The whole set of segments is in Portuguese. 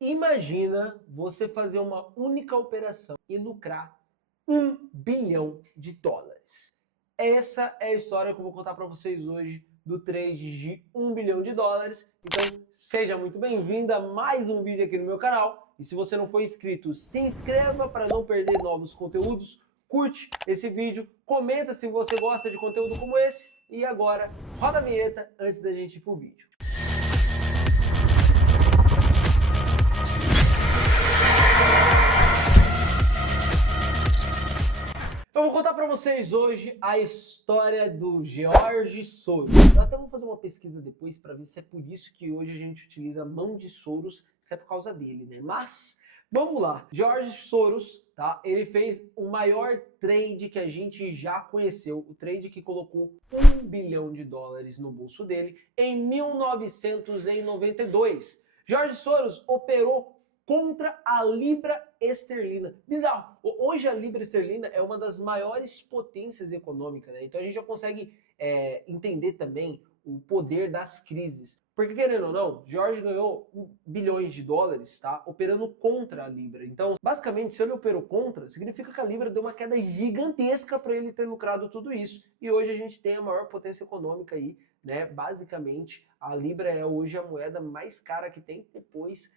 Imagina você fazer uma única operação e lucrar US$ 1 bilhão. Essa é a história que eu vou contar para vocês hoje do trade de US$ 1 bilhão. Então, seja muito bem-vindo a mais um vídeo aqui no meu canal. E se você não for inscrito, se inscreva para não perder novos conteúdos. Curte esse vídeo, comenta se você gosta de conteúdo como esse. E agora, roda a vinheta antes da gente ir pro vídeo. Eu vou contar para vocês hoje a história do George Soros. Eu até vou fazer uma pesquisa depois para ver se é por isso que hoje a gente utiliza mão de Soros, se é por causa dele, né? Mas vamos lá. George Soros, tá? Ele fez o maior trade que a gente já conheceu, o trade que colocou US$ 1 bilhão no bolso dele em 1992. George Soros operou contra a libra esterlina. Bizarro. Hoje a libra esterlina é uma das maiores potências econômicas, né? Então a gente já consegue entender também o poder das crises. Porque, querendo ou não, George ganhou bilhões de dólares, tá? Operando contra a libra. Então, basicamente, se ele operou contra, significa que a libra deu uma queda gigantesca para ele ter lucrado tudo isso. E hoje a gente tem a maior potência econômica aí, né? Basicamente, a libra é hoje a moeda mais cara que tem depois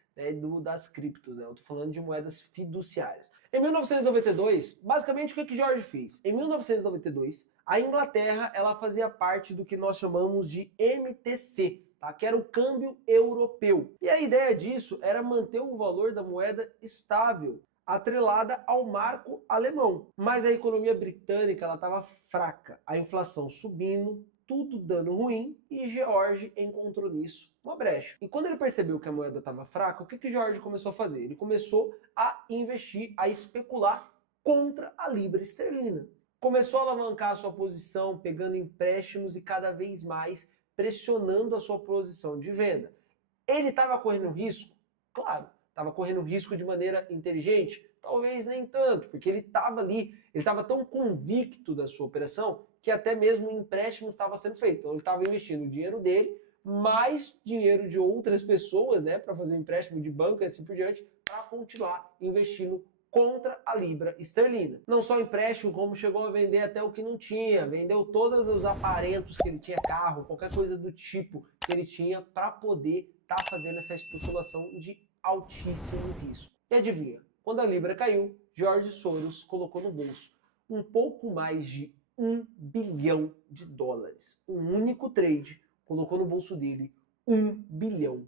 das criptos, né? Eu tô falando de moedas fiduciárias. Em 1992, basicamente o que George fez? Em 1992, a Inglaterra ela fazia parte do que nós chamamos de MTC, tá? Que era o câmbio europeu. E a ideia disso era manter o valor da moeda estável, atrelada ao marco alemão. Mas a economia britânica ela estava fraca, a inflação subindo, tudo dando ruim, e George encontrou nisso uma brecha. E quando ele percebeu que a moeda estava fraca, o que George começou a fazer? Ele começou a investir, a especular contra a libra esterlina. Começou a alavancar a sua posição, pegando empréstimos e cada vez mais pressionando a sua posição de venda. Ele estava correndo risco? Claro, estava correndo risco de maneira inteligente? Talvez nem tanto, porque ele estava ali, ele estava tão convicto da sua operação que até mesmo o empréstimo estava sendo feito. Então ele estava investindo o dinheiro dele, mais dinheiro de outras pessoas, né, para fazer um empréstimo de banco e assim por diante, para continuar investindo contra a libra esterlina. Não só empréstimo, como chegou a vender até o que não tinha, vendeu todos os aparelhos que ele tinha, carro, qualquer coisa do tipo que ele tinha para poder estar fazendo essa especulação de altíssimo risco. E adivinha, quando a libra caiu, George Soros colocou no bolso um pouco mais de US$ 1 bilhão. Um único trade colocou no bolso dele US$ 1 bilhão.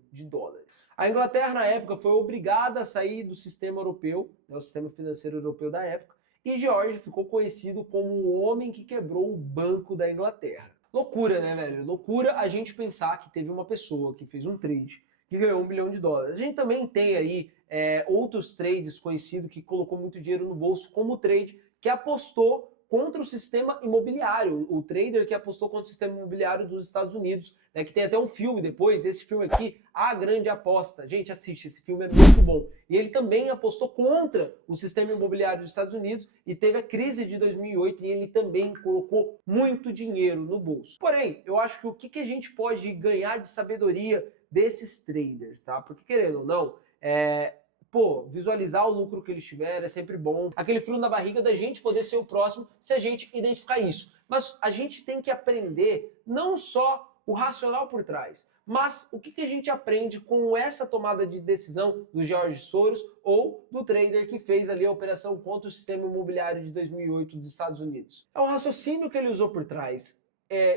A Inglaterra, na época, foi obrigada a sair do sistema europeu, né, o sistema financeiro europeu da época, e George ficou conhecido como o homem que quebrou o Banco da Inglaterra. Loucura, né, velho? Loucura a gente pensar que teve uma pessoa que fez um trade que ganhou US$ 1 bilhão. A gente também tem aí outros trades conhecidos que colocou muito dinheiro no bolso, como o trade que apostou contra o sistema imobiliário, o trader que apostou contra o sistema imobiliário dos Estados Unidos, né, que tem até um filme depois, esse filme aqui, A Grande Aposta. Gente, assiste, esse filme é muito bom. E ele também apostou contra o sistema imobiliário dos Estados Unidos e teve a crise de 2008 e ele também colocou muito dinheiro no bolso. Porém, eu acho que o que a gente pode ganhar de sabedoria desses traders, tá? Porque querendo ou não, visualizar o lucro que eles tiveram é sempre bom. Aquele frio na barriga da gente poder ser o próximo se a gente identificar isso. Mas a gente tem que aprender não só o racional por trás, mas o que a gente aprende com essa tomada de decisão do George Soros ou do trader que fez ali a operação contra o sistema imobiliário de 2008 dos Estados Unidos. É o raciocínio que ele usou por trás.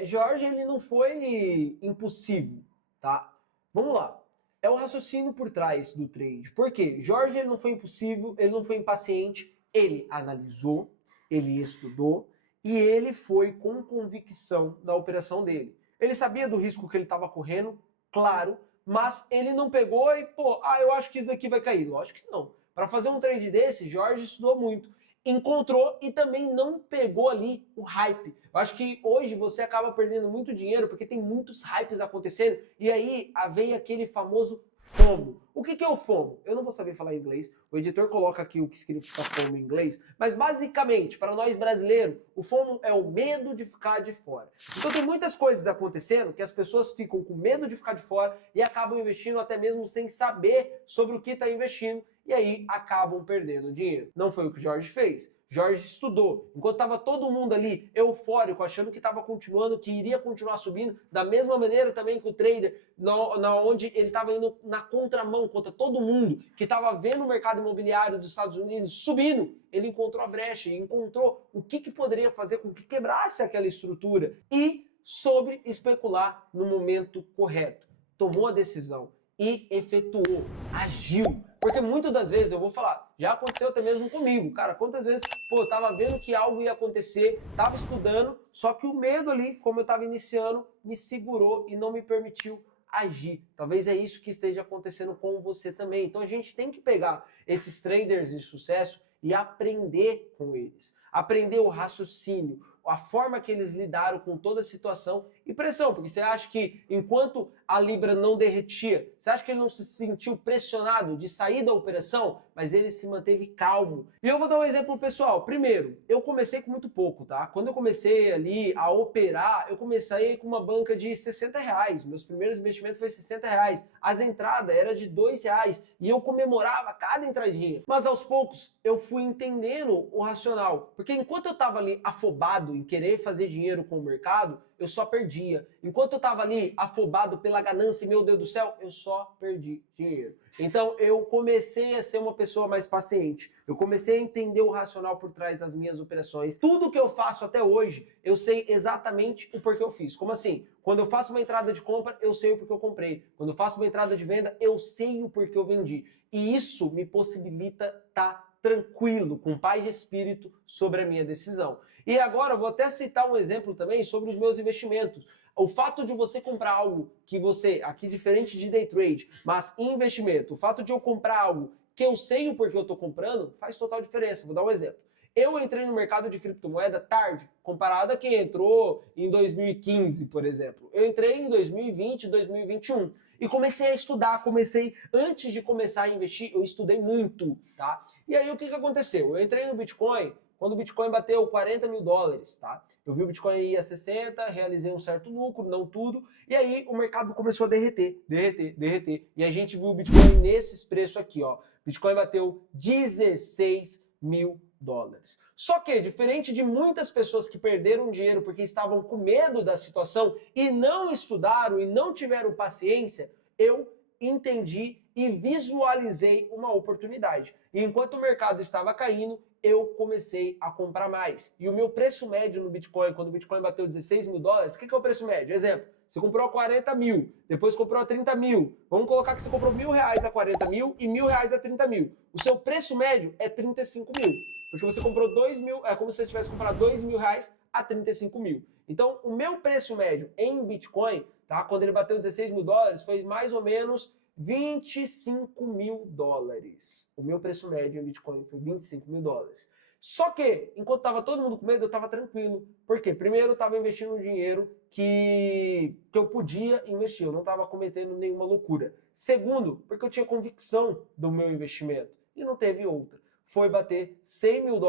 George, ele não foi impulsivo, tá? Vamos lá. É o raciocínio por trás do trade. Por quê? George ele não foi impulsivo, ele não foi impaciente, ele analisou, ele estudou e ele foi com convicção na operação dele. Ele sabia do risco que ele estava correndo, claro, mas ele não pegou e, eu acho que isso daqui vai cair. Lógico que não. Para fazer um trade desse, George estudou muito, encontrou e também não pegou ali o hype. Eu acho que hoje você acaba perdendo muito dinheiro porque tem muitos hypes acontecendo e aí veio aquele famoso FOMO. O que é o FOMO? Eu não vou saber falar inglês, o editor coloca aqui o que significa FOMO em inglês, mas basicamente, para nós brasileiros, o FOMO é o medo de ficar de fora. Então tem muitas coisas acontecendo que as pessoas ficam com medo de ficar de fora e acabam investindo até mesmo sem saber sobre o que está investindo e aí acabam perdendo dinheiro. Não foi o que o Jorge fez. Jorge estudou. Enquanto estava todo mundo ali eufórico, achando que estava continuando, que iria continuar subindo, da mesma maneira também que o trader, onde ele estava indo na contramão contra todo mundo, que estava vendo o mercado imobiliário dos Estados Unidos subindo, ele encontrou a brecha e encontrou o que poderia fazer com que quebrasse aquela estrutura e soube especular no momento correto. Tomou a decisão e efetuou, agiu. Porque muitas das vezes, eu vou falar, já aconteceu até mesmo comigo, cara, quantas vezes, pô, eu tava vendo que algo ia acontecer, tava estudando, só que o medo ali, como eu tava iniciando, me segurou e não me permitiu agir. Talvez é isso que esteja acontecendo com você também. Então a gente tem que pegar esses traders de sucesso e aprender com eles. Aprender o raciocínio, a forma que eles lidaram com toda a situação e pressão, porque você acha que enquanto a Libra não derretia, você acha que ele não se sentiu pressionado de sair da operação, mas ele se manteve calmo. E eu vou dar um exemplo pessoal. Primeiro, eu comecei com muito pouco, tá? Quando eu comecei ali a operar, eu comecei com uma banca de R$60. Meus primeiros investimentos foi R$60. As entradas eram de R$2 e eu comemorava cada entradinha. Mas aos poucos eu fui entendendo o racional, porque enquanto eu tava ali afobado em querer fazer dinheiro com o mercado, eu só perdia. Enquanto eu tava ali afobado pela ganância, meu Deus do céu, eu só perdi dinheiro. Então eu comecei a ser uma pessoa mais paciente. Eu comecei a entender o racional por trás das minhas operações. Tudo que eu faço até hoje, eu sei exatamente o porquê eu fiz. Como assim? Quando eu faço uma entrada de compra, eu sei o porquê eu comprei. Quando eu faço uma entrada de venda, eu sei o porquê eu vendi. E isso me possibilita estar tranquilo, com paz de espírito sobre a minha decisão. E agora eu vou até citar um exemplo também sobre os meus investimentos. O fato de você comprar algo que você, aqui diferente de day trade, mas investimento, o fato de eu comprar algo que eu sei o porquê eu estou comprando, faz total diferença. Vou dar um exemplo. Eu entrei no mercado de criptomoeda tarde, comparado a quem entrou em 2015, por exemplo. Eu entrei em 2020, 2021 e comecei a estudar, antes de começar a investir, eu estudei muito, tá? E aí o que aconteceu? Eu entrei no Bitcoin quando o Bitcoin bateu $40 mil, tá? Eu vi o Bitcoin ir a 60, realizei um certo lucro, não tudo, e aí o mercado começou a derreter. E a gente viu o Bitcoin nesses preços aqui, ó. Bitcoin bateu $16 mil. Só que, diferente de muitas pessoas que perderam dinheiro porque estavam com medo da situação e não estudaram e não tiveram paciência, eu entendi e visualizei uma oportunidade. E enquanto o mercado estava caindo, eu comecei a comprar mais. E o meu preço médio no Bitcoin, quando o Bitcoin bateu $16 mil, o que é o preço médio? Exemplo, você comprou a 40 mil, depois comprou a 30 mil. Vamos colocar que você comprou R$1.000 a 40 mil e R$1.000 a 30 mil. O seu preço médio é 35 mil. Porque você comprou 2 mil, é como se você tivesse comprado R$2.000 a 35 mil. Então, o meu preço médio em Bitcoin, tá, quando ele bateu $16 mil, foi mais ou menos $25 mil. O meu preço médio em Bitcoin foi $25 mil. Só que, enquanto estava todo mundo com medo, eu estava tranquilo. Por quê? Primeiro, eu estava investindo um dinheiro que eu podia investir, eu não estava cometendo nenhuma loucura. Segundo, porque eu tinha convicção do meu investimento. E não teve outra. Foi bater $100 mil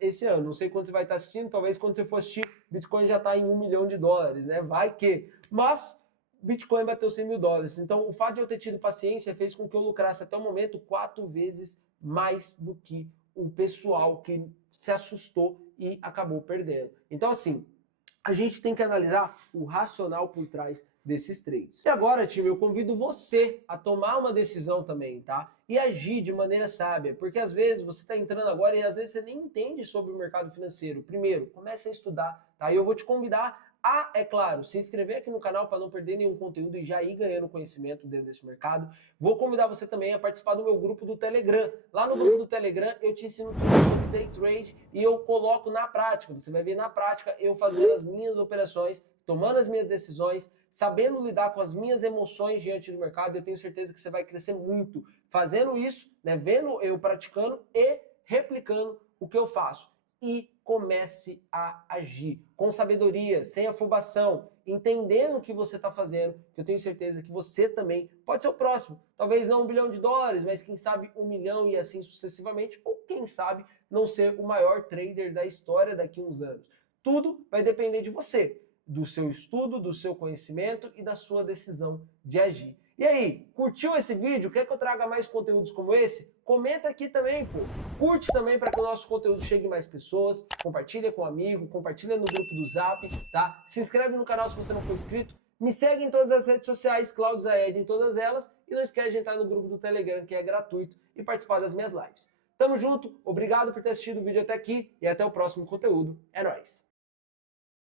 esse ano. Não sei quando você vai estar assistindo, talvez quando você for assistir, Bitcoin já está em $1 milhão, né? Vai que. Mas Bitcoin bateu $100 mil. Então, o fato de eu ter tido paciência fez com que eu lucrasse até o momento 4 vezes mais do que o pessoal que se assustou e acabou perdendo. Então, assim, a gente tem que analisar o racional por trás desses trades. E agora, time, eu convido você a tomar uma decisão também, tá? E agir de maneira sábia, porque às vezes você está entrando agora e às vezes você nem entende sobre o mercado financeiro. Primeiro, comece a estudar, tá? E eu vou te convidar a, é claro, se inscrever aqui no canal para não perder nenhum conteúdo e já ir ganhando conhecimento dentro desse mercado. Vou convidar você também a participar do meu grupo do Telegram. Lá no grupo do Telegram eu te ensino tudo sobre day trade e eu coloco na prática. Você vai ver na prática eu fazendo as minhas operações, tomando as minhas decisões, sabendo lidar com as minhas emoções diante do mercado. Eu tenho certeza que você vai crescer muito fazendo isso, né? Vendo eu praticando e replicando o que eu faço. E comece a agir com sabedoria, sem afobação. entendendo o que você está fazendo, que eu tenho certeza que você também pode ser o próximo. Talvez não $1 bilhão, mas quem sabe 1 milhão e assim sucessivamente, ou quem sabe não ser o maior trader da história daqui a uns anos. Tudo vai depender de você, do seu estudo, do seu conhecimento e da sua decisão de agir. E aí, curtiu esse vídeo? Quer que eu traga mais conteúdos como esse? Comenta aqui também, pô. Curte também para que o nosso conteúdo chegue em mais pessoas. Compartilha com um amigo, compartilha no grupo do Zap, tá? Se inscreve no canal se você não for inscrito. Me segue em todas as redes sociais, Claudio Zaed em todas elas. E não esquece de entrar no grupo do Telegram, que é gratuito, e participar das minhas lives. Tamo junto, obrigado por ter assistido o vídeo até aqui e até o próximo conteúdo. É nóis!